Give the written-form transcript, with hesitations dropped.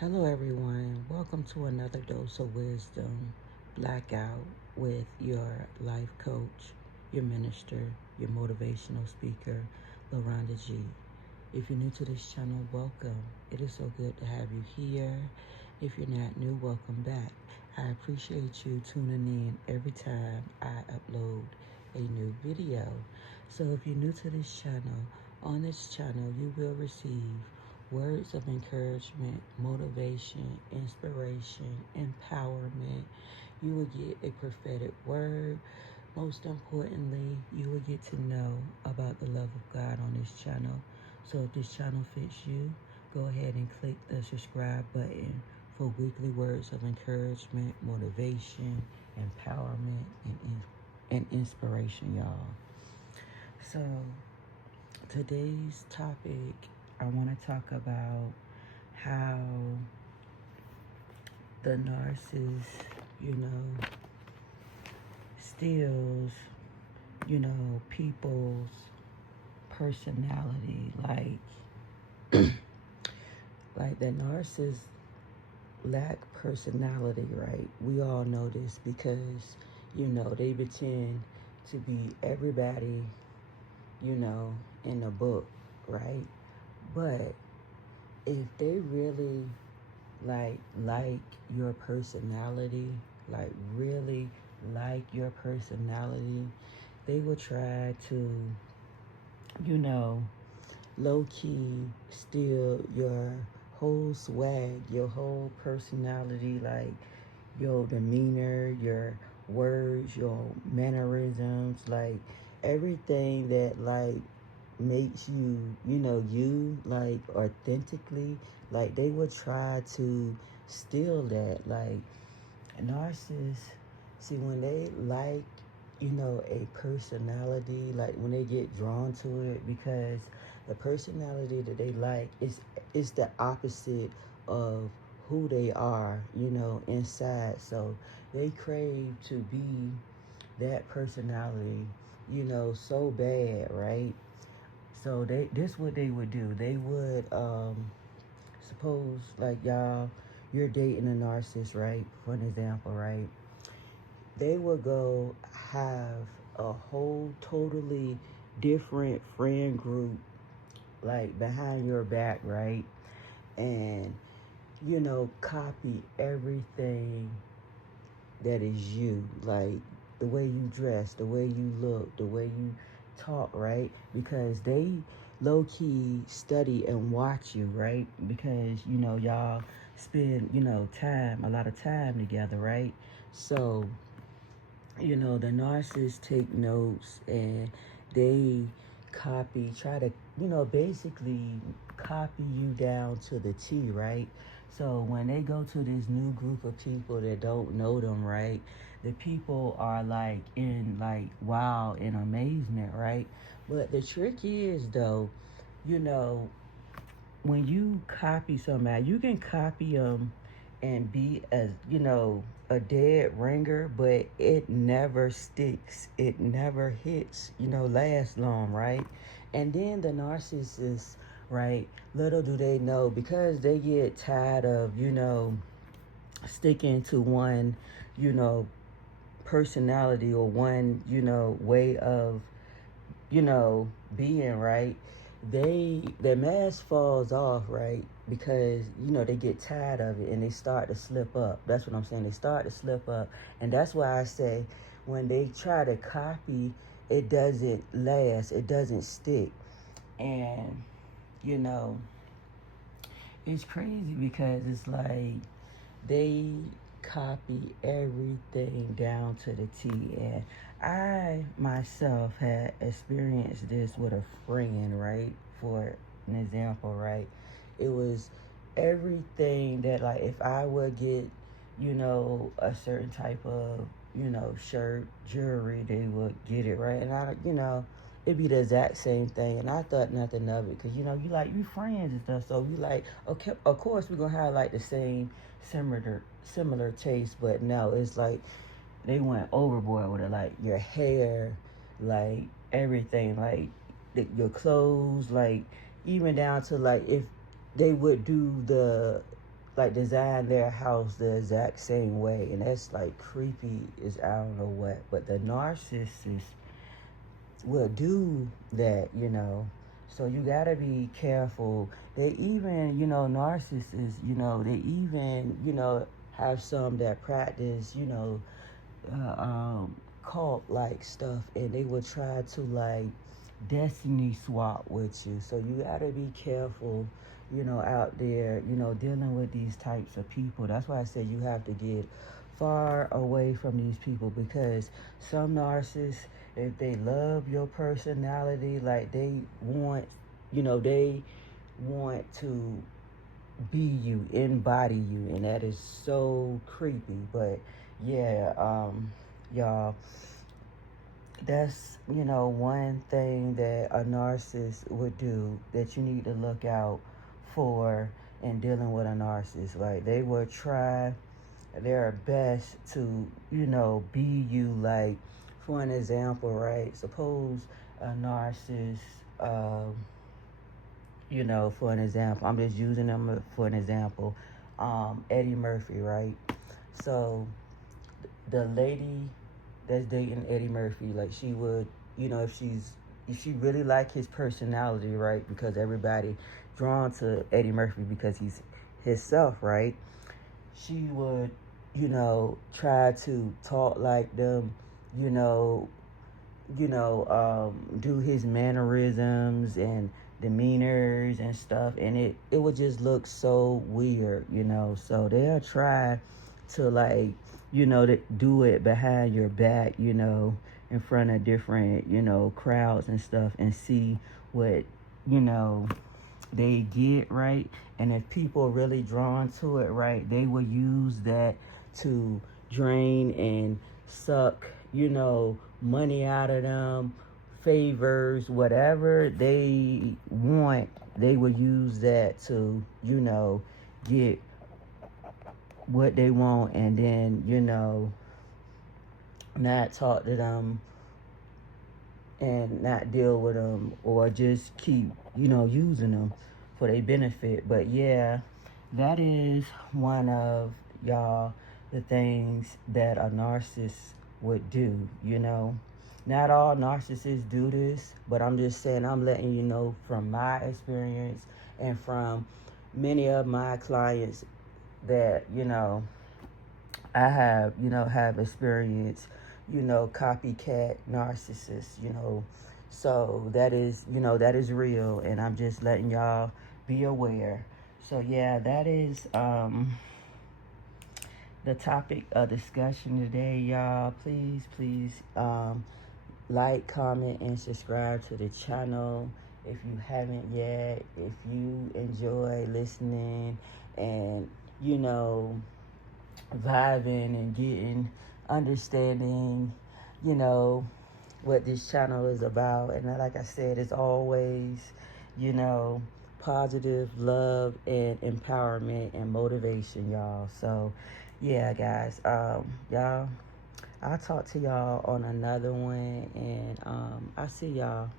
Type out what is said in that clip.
Hello, everyone. Welcome to another dose of wisdom, Blackout, with your life coach, your minister, your motivational speaker, LaRonda G. If you're new to this channel, welcome. It is so good to have you here. If you're not new, welcome back. I appreciate you tuning in every time I upload a new video. So if you're new to this channel, on this channel you will receive words of encouragement, motivation, inspiration, empowerment. You will get a prophetic word. Most importantly, you will get to know about the love of God on this channel. So if this channel fits you, go ahead and click the subscribe button for weekly words of encouragement, motivation, empowerment, and inspiration, y'all. So today's topic, I want to talk about how the narcissist, steals, people's personality. Like the narcissist lack personality, right? We all know this because, they pretend to be everybody, in the book, right? But if they really like your personality, really like your personality, they will try to, low-key steal your whole swag, your whole personality, like your demeanor, your words, your mannerisms, like everything that makes you, authentically, they would try to steal that. Like narcissists, see, when they a personality, when they get drawn to it, because the personality that they like is the opposite of who they are, inside. So they crave to be that personality, so bad, right? So this what they would do. They would suppose you're dating a narcissist, right? For an example, right? They would go have a whole totally different friend group behind your back, right? And copy everything that is you, like the way you dress, the way you look, the way you talk, right? Because they low-key study and watch you, right? Because y'all spend a lot of time together, right? So the narcissists take notes, and they try to basically copy you down to the T, right? So when they go to this new group of people that don't know them, right, the people are in wow and amazement, right? But the trick is, though, you know when you copy somebody, you can copy them and be a dead ringer, but it never sticks. It never hits, last long, right? And then the narcissists, right? Little do they know, because they get tired of, sticking to one, you know, personality, or one, way of, being, right? The mask falls off, right? Because they get tired of it, and they start to slip up. That's what I'm saying. They start to slip up. And that's why I say, when they try to copy, it doesn't last, it doesn't stick. And it's crazy, because it's like they copy everything down to the T. And I myself had experienced this with a friend, right? For an example, right? It was everything that, if I would get, a certain type of, shirt, jewelry, they would get it, right? And it'd be the exact same thing. And I thought nothing of it, because, you friends and stuff. So you okay, of course we're going to have the same similar taste. But no, it's they went overboard with it. Your hair, everything, your clothes, even down to if they would do the like design their house the exact same way, and that's like creepy as I don't know what. But the narcissist will do that, you know. So you gotta be careful. They even, you know, narcissists, you know, they even, you know, have some that practice, you know, uh, um, cult like stuff, and they will try to like destiny swap with you. So you gotta be careful, you know, out there, you know, dealing with these types of people. That's why I say you have to get far away from these people, because some narcissists, if they love your personality, like they want, you know, they want to be you, embody you, and that is so creepy. But yeah, y'all, that's, you know, one thing that a narcissist would do that you need to look out for in dealing with a narcissist. Like they will try their best to, you know, be you. Like, for an example, right? Suppose a narcissist, you know, for an example, I'm just using them for an example. Eddie Murphy, right? So the lady that's dating Eddie Murphy, like she would, you know, if she really like his personality, right? Because everybody drawn to Eddie Murphy because he's himself, right? She would, you know, try to talk like them, you know, do his mannerisms and demeanors and stuff, and it would just look so weird, you know. So they'll try to like, you know, to do it behind your back, you know, in front of different, you know, crowds and stuff, and see what, you know, they get, right. And if people are really drawn to it, right, they will use that to drain and suck, you know, money out of them, favors, whatever they want. They will use that to, you know, get what they want, and then, you know, not talk to them and not deal with them, or just keep, you know, using them for their benefit. But yeah, that is one of, y'all, the things that a narcissist would do, you know. Not all narcissists do this, but I'm just saying, I'm letting you know from my experience and from many of my clients that, you know, I have, you know, have experienced, you know, copycat narcissists, you know. So that is, you know, that is real, and I'm just letting y'all be aware. So yeah, that is the topic of discussion today, y'all. Please, like, comment, and subscribe to the channel if you haven't yet. If you enjoy listening and, you know, vibing and getting understanding, you know, what this channel is about. And like I said, it's always, you know, positive love and empowerment and motivation, y'all. So yeah, guys, y'all, I'll talk to y'all on another one, and I'll see y'all.